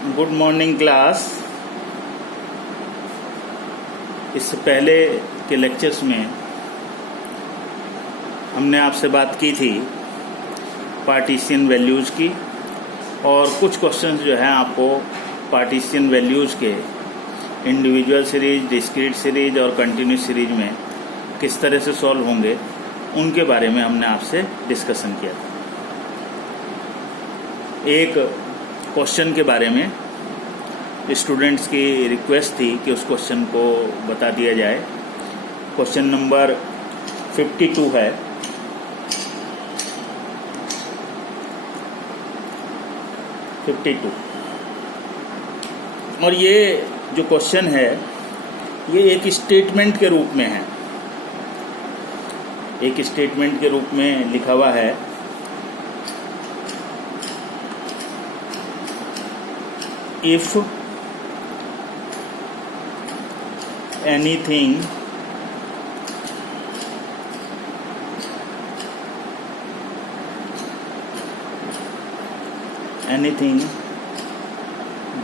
Good morning class. इससे पहले के लेक्चर्स में हमने आपसे बात की थी पार्टीशियन वैल्यूज़ की, और कुछ क्वेश्चंस जो हैं आपको पार्टीशियन वैल्यूज़ के इंडिविजुअल सीरीज, डिस्क्रीट सीरीज और कंटिन्यूस सीरीज में किस तरह से सॉल्व होंगे उनके बारे में हमने आपसे डिस्कशन किया था। एक क्वेश्चन के बारे में स्टूडेंट्स की रिक्वेस्ट थी कि उस क्वेश्चन को बता दिया जाए। क्वेश्चन नंबर 52 है। और ये जो क्वेश्चन है ये एक स्टेटमेंट के रूप में है, एक स्टेटमेंट के रूप में लिखा हुआ है। If anything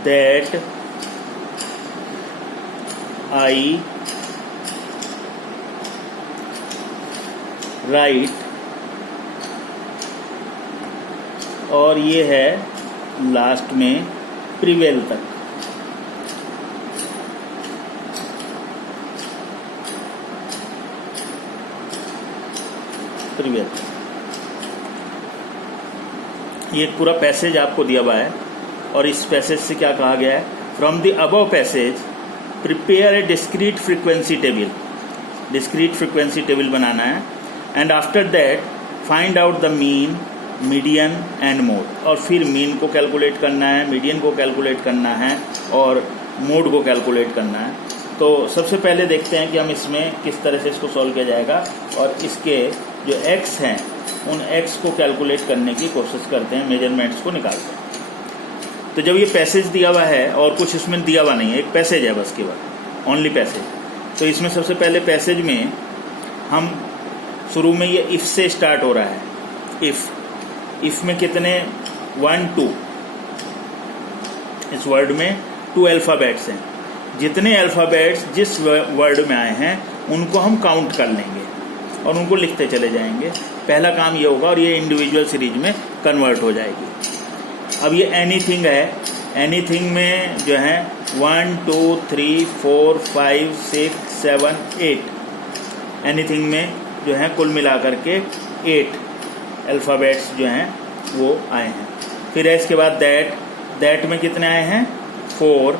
that I write, और ये है लास्ट में प्रिवेल तक। ये पूरा पैसेज आपको दिया हुआ है, और इस पैसेज से क्या कहा गया है? From the above passage prepare a discrete frequency table. Discrete frequency table बनाना है, and after that find out the mean, median and mode. और फिर मीन को कैलकुलेट करना है, मीडियन को कैलकुलेट करना है और मोड को कैलकुलेट करना है। तो सबसे पहले देखते हैं कि हम इसमें किस तरह से इसको सॉल्व किया जाएगा, और इसके जो x हैं उन x को कैलकुलेट करने की कोशिश करते हैं, मेजरमेंट्स को निकालते हैं। तो जब ये पैसेज दिया हुआ है और कुछ इसमें दिया हुआ नहीं है, एक पैसेज है बस, केवल ओनली पैसेज, तो इसमें सबसे पहले पैसेज में हम शुरू में ये इफ से स्टार्ट हो रहा है। इफ में कितने 1 2, इस वर्ड में 2 अल्फ़ाबेट्स हैं। जितने अल्फ़ाबेट्स जिस वर्ड में आए हैं उनको हम काउंट कर लेंगे और उनको लिखते चले जाएंगे। पहला काम ये होगा, और ये इंडिविजुअल सीरीज में कन्वर्ट हो जाएगी। अब ये एनीथिंग है, एनीथिंग में जो है 1 2 3 4 5 6 7 8, एनीथिंग में जो है कुल मिलाकर के 8 अल्फ़ाबेट्स जो हैं वो आए हैं। फिर है इसके बाद दैट में कितने आए हैं? 4।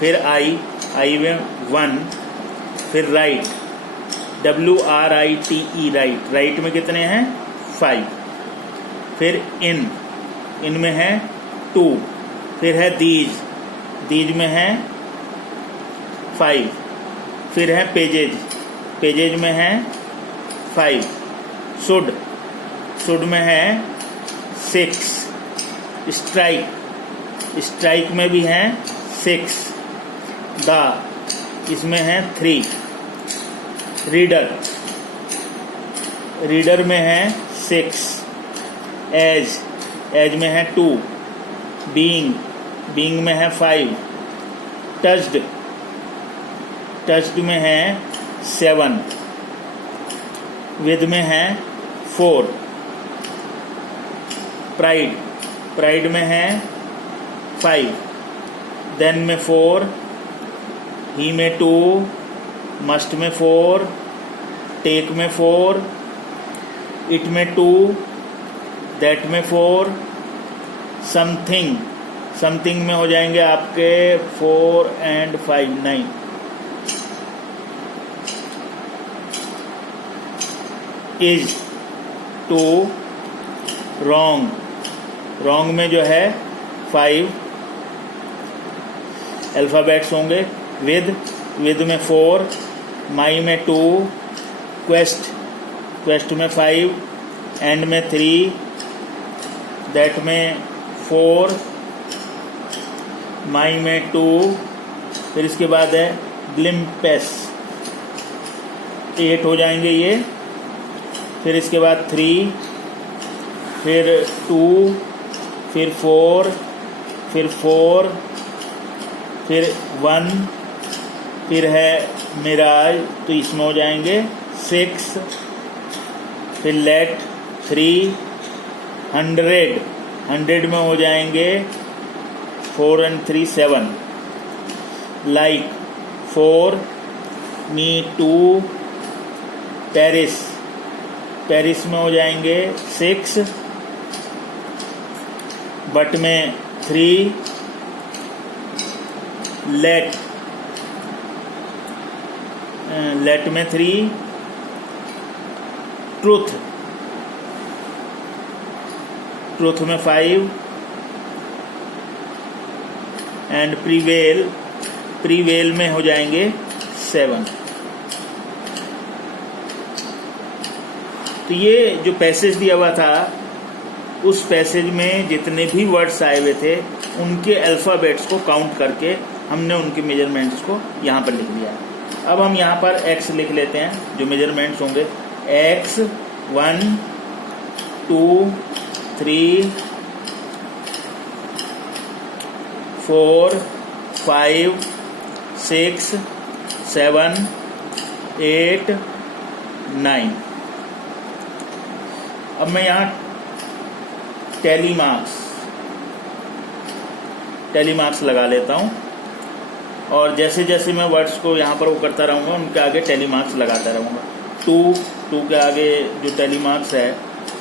फिर आई में 1। फिर राइट, WRITE, राइट में कितने हैं? 5। फिर इन में है 2। फिर है दीज में है 5। फिर है पेजेज में है 5। शुड में है 6। स्ट्राइक में भी है 6। इसमें है 3। रीडर में है 6। एज में है 2। बीइंग में है 5। टच्ड में है 7। विद में है 4। प्राइड में है 5। देन में 4। ही में 2। मस्ट में 4। टेक में 4। इट में 2। दैट में 4। समथिंग में हो जाएंगे आपके 4 and 5 9। इज 2। रॉन्ग में जो है 5 अल्फ़ाबेट्स होंगे। विद में 4। माई में 2। क्वेस्ट में 5। एंड में 3। दैट में 4। माई में 2। फिर इसके बाद है ग्लिम्पेस, 8 हो जाएंगे ये। फिर इसके बाद 3, फिर 2, फिर 4, फिर 4, फिर 1, फिर है मिराज तो इसमें हो जाएंगे 6, फिर लेट 3, 100 में हो जाएंगे 4 and 3 7, लाइक 4, मी 2, पेरिस में हो जाएंगे 6, बट में 3, लेट में 3, ट्रुथ में 5 एंड प्रीवेल में हो जाएंगे 7। तो ये जो पैसेज दिया हुआ था, उस पैसेज में जितने भी वर्ड्स आए हुए थे उनके अल्फ़ाबेट्स को काउंट करके हमने उनके मेजरमेंट्स को यहाँ पर लिख लिया। अब हम यहाँ पर x लिख लेते हैं, जो मेजरमेंट्स होंगे x 1 2 3 4 5 6 7 8 9। अब मैं यहाँ टैली मार्क्स लगा लेता हूँ, और जैसे जैसे मैं वर्ड्स को यहाँ पर वो करता रहूँगा उनके आगे टैली मार्क्स लगाता रहूँगा। 2 के आगे जो टैली मार्क्स है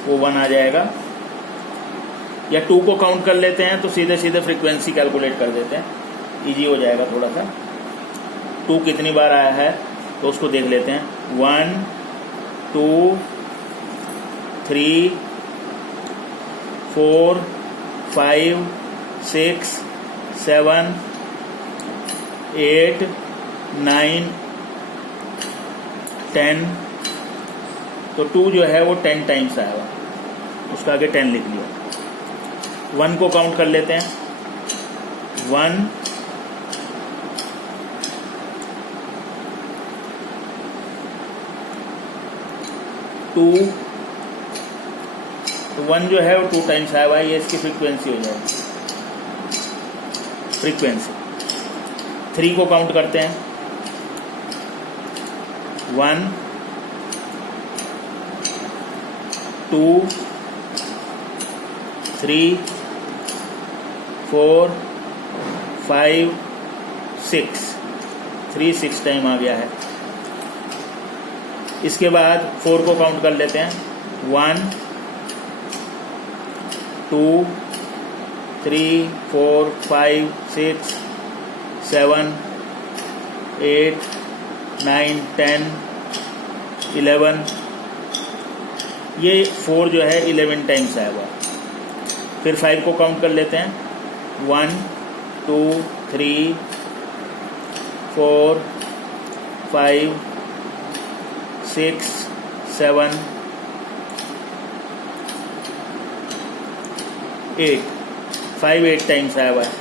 वो 1 आ जाएगा, या 2 को काउंट कर लेते हैं तो सीधे सीधे फ्रीक्वेंसी कैलकुलेट कर देते हैं, इजी हो जाएगा थोड़ा सा। 2 कितनी बार आया है तो उसको देख लेते हैं। 1 2 3 4 5 6 7 8 9 10। तो 2 जो है वो 10 टाइम्स आएगा, उसका आगे 10 लिख लिया। 1 को काउंट कर लेते हैं। 1 2, तो 1 जो है वो 2 टाइम्स आया हुआ है, ये इसकी फ्रीक्वेंसी हो जाएगी। 3 को काउंट करते हैं। 1 2 3 4 5 6, 3 6 टाइम आ गया है। इसके बाद 4 को काउंट कर लेते हैं। 1 2 3 4 5 6 7 8 9 10 11। ये 4 जो है 11 टाइम्स आया हुआ। फिर 5 को काउंट कर लेते हैं। 1 2 3 4 5 6 7 8, 5 8 टाइम्स आया हुआ है।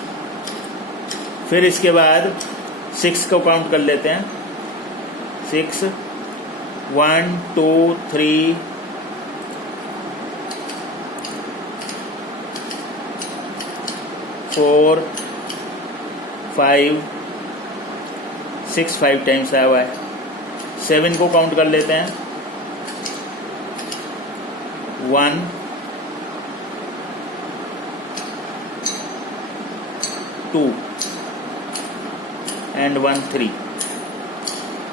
फिर इसके बाद 6 को काउंट कर लेते हैं। 6 1 2 3 4 5 6, 5 टाइम्स आया हुआ है। 7 को काउंट कर लेते हैं। 1 2 एंड 1 3,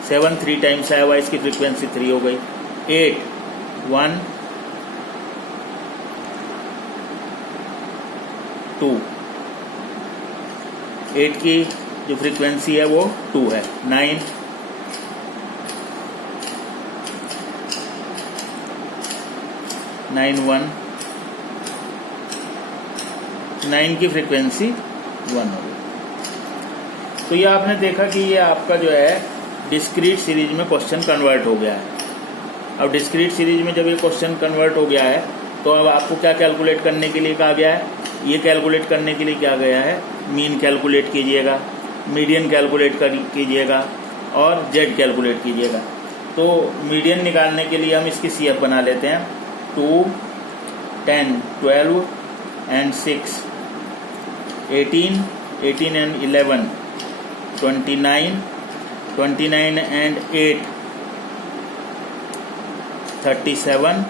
7 3 टाइम्स आया हुआ है, इसकी फ्रीक्वेंसी 3 हो गई। 8 1 2, 8 की जो फ्रीक्वेंसी है वो 2 है। 9 9 1, 9 की फ्रीक्वेंसी 1 हो गई। तो ये आपने देखा कि ये आपका जो है डिस्क्रीट सीरीज में क्वेश्चन कन्वर्ट हो गया है। अब डिस्क्रीट सीरीज में जब ये क्वेश्चन कन्वर्ट हो गया है तो अब आपको क्या कैलकुलेट करने के लिए कहा गया है? ये कैलकुलेट करने के लिए क्या गया है, मीन कैलकुलेट कीजिएगा, मीडियन कैलकुलेट कीजिएगा और जेड कैलकुलेट कीजिएगा। तो मीडियन निकालने के लिए हम इसकी CF बना लेते हैं। 2 10 12 एंड 6 18, 18 and 11, 29, 29 and 8, 37,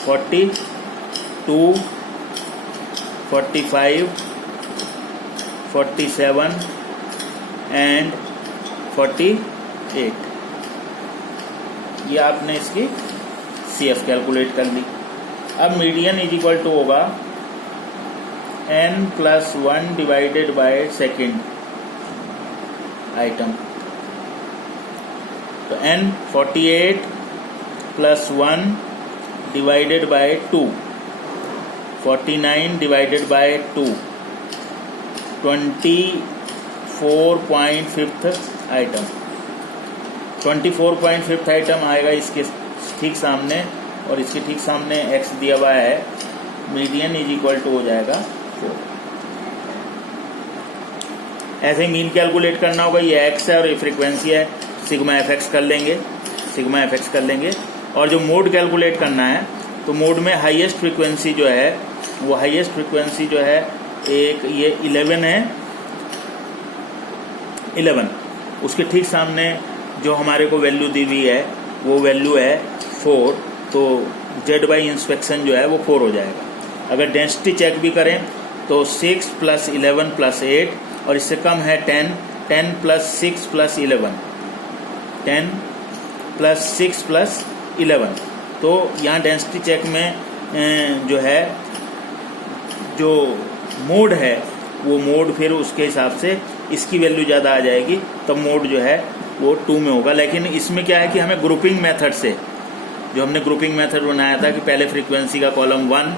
42, 45, 47 and 48। ये आपने इसकी CF कैलकुलेट कर ली। अब मीडियन इज इक्वल टू होगा n+1 divided by second item. तो n 48 + 1 divided by 2, 49 divided by 2, 24.5 item. 24.5 item आएगा इसके ठीक सामने, और इसके ठीक सामने x दिया हुआ है। मीडियन इज इक्वल टू हो जाएगा 4। ऐसे मीन कैलकुलेट करना होगा। ये x है और ये फ्रीक्वेंसी है, सिग्मा fx कर लेंगे, सिग्मा fx कर लेंगे। और जो मोड कैलकुलेट करना है, तो मोड में हाईएस्ट फ्रीक्वेंसी जो है, वो हाईएस्ट फ्रीक्वेंसी जो है एक ये 11 है, 11। उसके ठीक सामने जो हमारे को वैल्यू दी हुई है वो वैल्यू है 4, तो जेड बाई इंस्पेक्शन जो है वो 4 हो जाएगा। अगर डेंसिटी चेक भी करें तो 6 + 11 + 8, और इससे कम है 10, 10 + 6 + 11, 10 + 6 + 11। तो यहाँ डेंसिटी चेक में जो है जो मोड है वो मोड फिर उसके हिसाब से इसकी वैल्यू ज़्यादा आ जाएगी, तब मोड जो है वो 2 में होगा। लेकिन इसमें क्या है कि हमें ग्रुपिंग मेथड से, जो हमने ग्रुपिंग मेथड बनाया था कि पहले फ्रीक्वेंसी का कॉलम 1,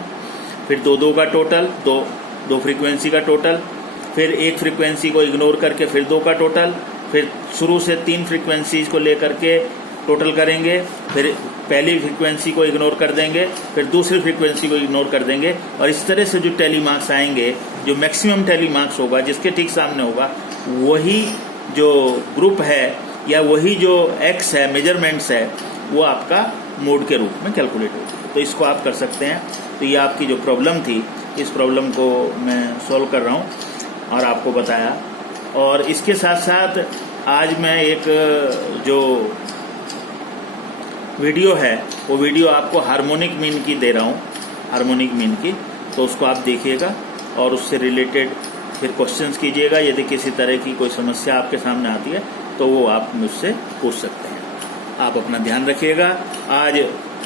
फिर 2 का टोटल, 2 फ्रीक्वेंसी का टोटल, फिर एक फ्रीक्वेंसी को इग्नोर करके फिर 2 का टोटल, फिर शुरू से 3 फ्रीक्वेंसीज को लेकर के टोटल करेंगे, फिर पहली फ्रीक्वेंसी को इग्नोर कर देंगे, फिर दूसरी फ्रीक्वेंसी को इग्नोर कर देंगे। और इस तरह से जो टैली मार्क्स आएंगे, जो मैक्सिमम टैली मार्क्स होगा, जिसके ठीक सामने होगा, वही जो ग्रुप है या वही जो एक्स है, मेजरमेंट्स है, वो आपका मोड के रूप में कैलकुलेट होगी। तो इसको आप कर सकते हैं। तो ये आपकी जो प्रॉब्लम थी, इस प्रॉब्लम को मैं सॉल्व कर रहा हूँ और आपको बताया। और इसके साथ साथ आज मैं एक जो वीडियो है, वो वीडियो आपको हार्मोनिक मीन की दे रहा हूँ, हार्मोनिक मीन की। तो उसको आप देखिएगा और उससे रिलेटेड फिर क्वेश्चंस कीजिएगा। यदि किसी तरह की कोई समस्या आपके सामने आती है तो वो आप मुझसे पूछ सकते हैं। आप अपना ध्यान रखिएगा। आज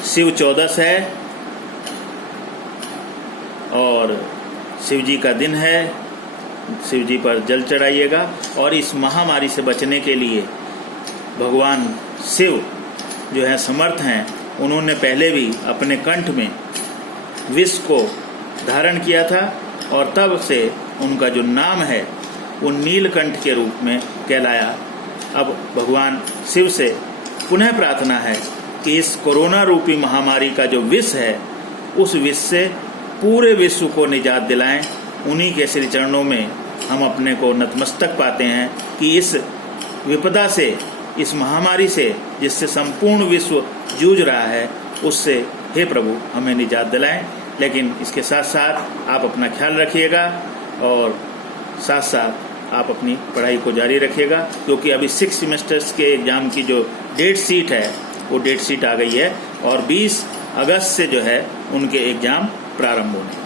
शिव 14 है और शिव जी का दिन है। शिव जी पर जल चढ़ाइएगा। और इस महामारी से बचने के लिए भगवान शिव जो है समर्थ हैं। उन्होंने पहले भी अपने कंठ में विष को धारण किया था और तब से उनका जो नाम है वो नीलकंठ के रूप में कहलाया। अब भगवान शिव से पुनः प्रार्थना है कि इस कोरोना रूपी महामारी का जो विष है, उस विष से पूरे विश्व को निजात दिलाएं। उन्हीं के श्री चरणों में हम अपने को नतमस्तक पाते हैं कि इस विपदा से, इस महामारी से जिससे संपूर्ण विश्व जूझ रहा है, उससे हे प्रभु हमें निजात दिलाएं। लेकिन इसके साथ साथ आप अपना ख्याल रखिएगा और साथ साथ आप अपनी पढ़ाई को जारी रखिएगा, क्योंकि अभी 6 सेमेस्टर्स के एग्ज़ाम की जो डेट शीट है वो डेट शीट आ गई है और 20 अगस्त से जो है उनके एग्ज़ाम प्रारंभ होने हैं।